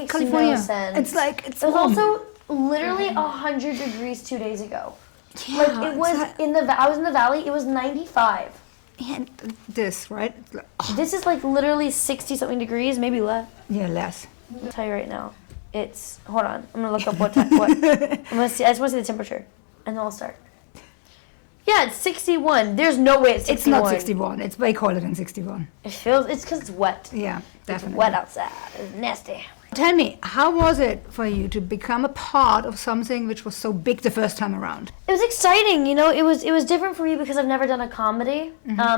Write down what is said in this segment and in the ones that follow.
makes California. No sense. It's like it's It was warm. also literally 100 degrees 2 days ago. Yeah, Like it was I was in the valley. It was 95. And this, right? This is like literally 60 something degrees, maybe less. Yeah, less. I'll tell you right now. It's hold on. I'm gonna look up what time. What I'm gonna see. I just want to see the temperature, and then I'll start. Yeah, it's 61. There's no way it's 61. It's not 61. It's way colder than 61. It feels. It's because it's wet. Yeah, definitely. It's wet outside. It's nasty. Tell me, how was it for you to become a part of something which was so big the first time around? It was exciting, you know. It was different for me because I've never done a comedy.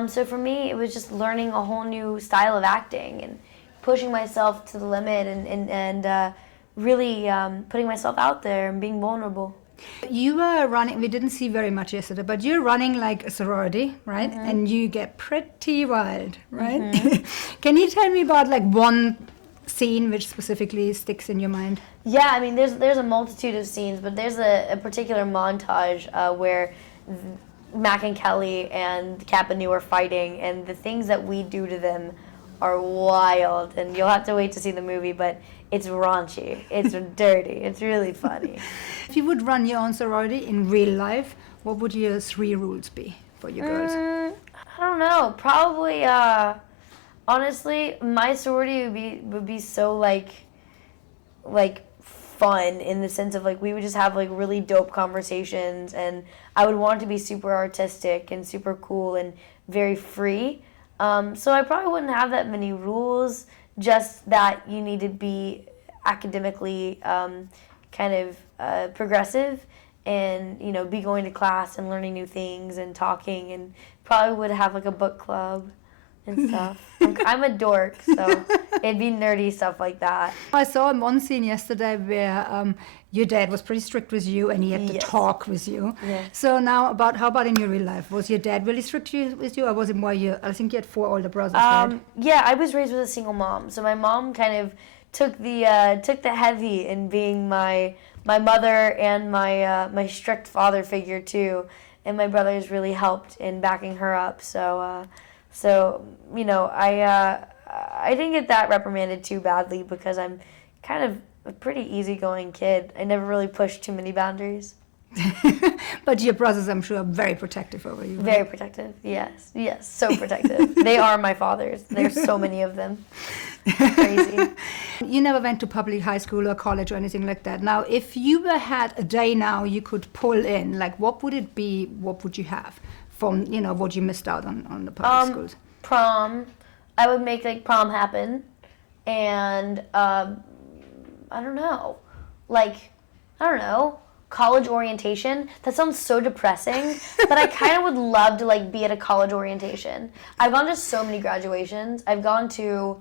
So for me, it was just learning a whole new style of acting and pushing myself to the limit and really putting myself out there and being vulnerable. You were running, we didn't see very much yesterday, but you're running like a sorority, right? And you get pretty wild, right? Can you tell me about like one scene which specifically sticks in your mind? Yeah, I mean, there's a multitude of scenes, but there's a particular montage where Mac and Kelly and Cap and New are fighting, and the things that we do to them are wild, and you'll have to wait to see the movie, but it's raunchy, it's dirty, it's really funny. If you would run your own sorority in real life, what would your 3 rules be for your girls? I don't know, probably, honestly, my sorority would be so like fun in the sense of like we would just have like really dope conversations, and I would want it to be super artistic and super cool and very free. So I probably wouldn't have that many rules, just that you need to be academically kind of progressive and, you know, be going to class and learning new things and talking, and probably would have like a book club and stuff. I'm a dork, so it'd be nerdy stuff like that. I saw one scene yesterday where your dad was pretty strict with you and he had to talk with you. Yeah. So now, how about in your real life? Was your dad really strict with you, or was it more I think you had 4 older brothers, right? Yeah, I was raised with a single mom, so my mom kind of took the heavy in being my mother and my strict father figure too, and my brothers really helped in backing her up. So you know, I didn't get that reprimanded too badly because I'm kind of a pretty easygoing kid. I never really pushed too many boundaries. But your brothers, I'm sure, are very protective over you. Very protective, yes, so protective. They are my fathers. There's so many of them. Crazy. You never went to public high school or college or anything like that. Now, if you had a day now you could pull in, like what would it be, what would you have from, you know, what you missed out on the public schools? Prom. I would make like prom happen, and I don't know, college orientation. That sounds so depressing, but I kind of would love to like be at a college orientation. I've gone to so many graduations. I've gone to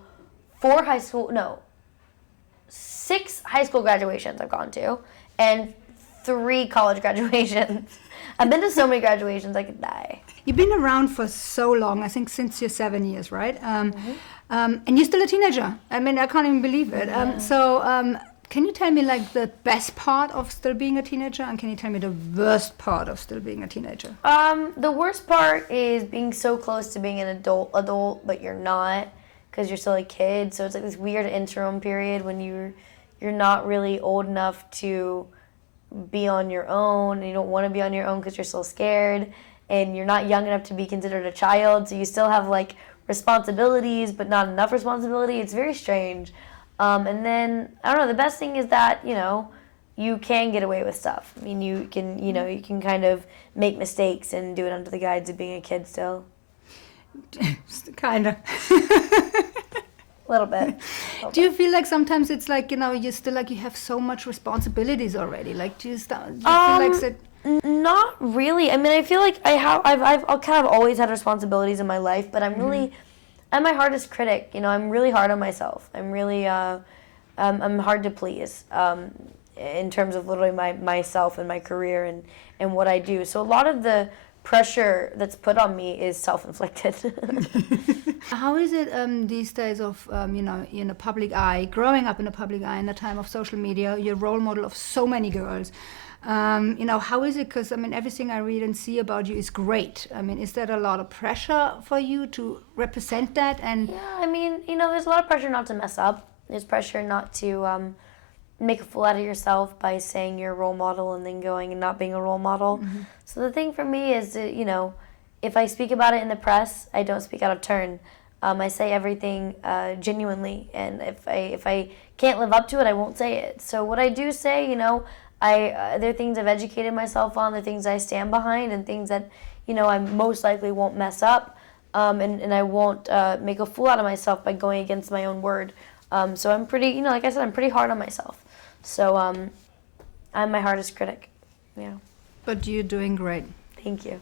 6 high school graduations I've gone to, and 3 college graduations. I've been to so many graduations I could die. You've been around for so long, I think since you're 7 years, right? And you're still a teenager. I mean, I can't even believe it. Can you tell me like the best part of still being a teenager, and can you tell me the worst part of still being a teenager? The worst part is being so close to being an adult, but you're not, because you're still a kid. So it's like this weird interim period when you're not really old enough to be on your own, and you don't want to be on your own because you're still scared, and you're not young enough to be considered a child, so you still have like responsibilities but not enough responsibility. It's very strange. And then I don't know, the best thing is that, you know, you can get away with stuff. I mean, you can kind of make mistakes and do it under the guise of being a kid still. Kinda. A little bit. Do you feel like sometimes it's like, you know, you still like you have so much responsibilities already? Like, do you feel like that? Not really. I mean, I feel like I've kind of always had responsibilities in my life, but I'm really, I'm my hardest critic. You know, I'm really hard on myself. I'm really, I'm hard to please in terms of literally myself and my career and what I do. So a lot of the pressure that's put on me is self-inflicted. How is it these days of, you know, in a public eye, growing up in a public eye in a time of social media, you're a role model of so many girls. You know, how is it? Because, I mean, everything I read and see about you is great. I mean, is that a lot of pressure for you to represent that? And yeah, I mean, you know, there's a lot of pressure not to mess up. There's pressure not to make a fool out of yourself by saying you're a role model and then going and not being a role model. So the thing for me is that, if I speak about it in the press, I don't speak out of turn. I say everything genuinely, and if I can't live up to it, I won't say it. So what I do say, there are things I've educated myself on, there are things I stand behind, and things that, I most likely won't mess up, and I won't make a fool out of myself by going against my own word. So I'm pretty, like I said, I'm pretty hard on myself. So I'm my hardest critic. Yeah. But you're doing great. Thank you.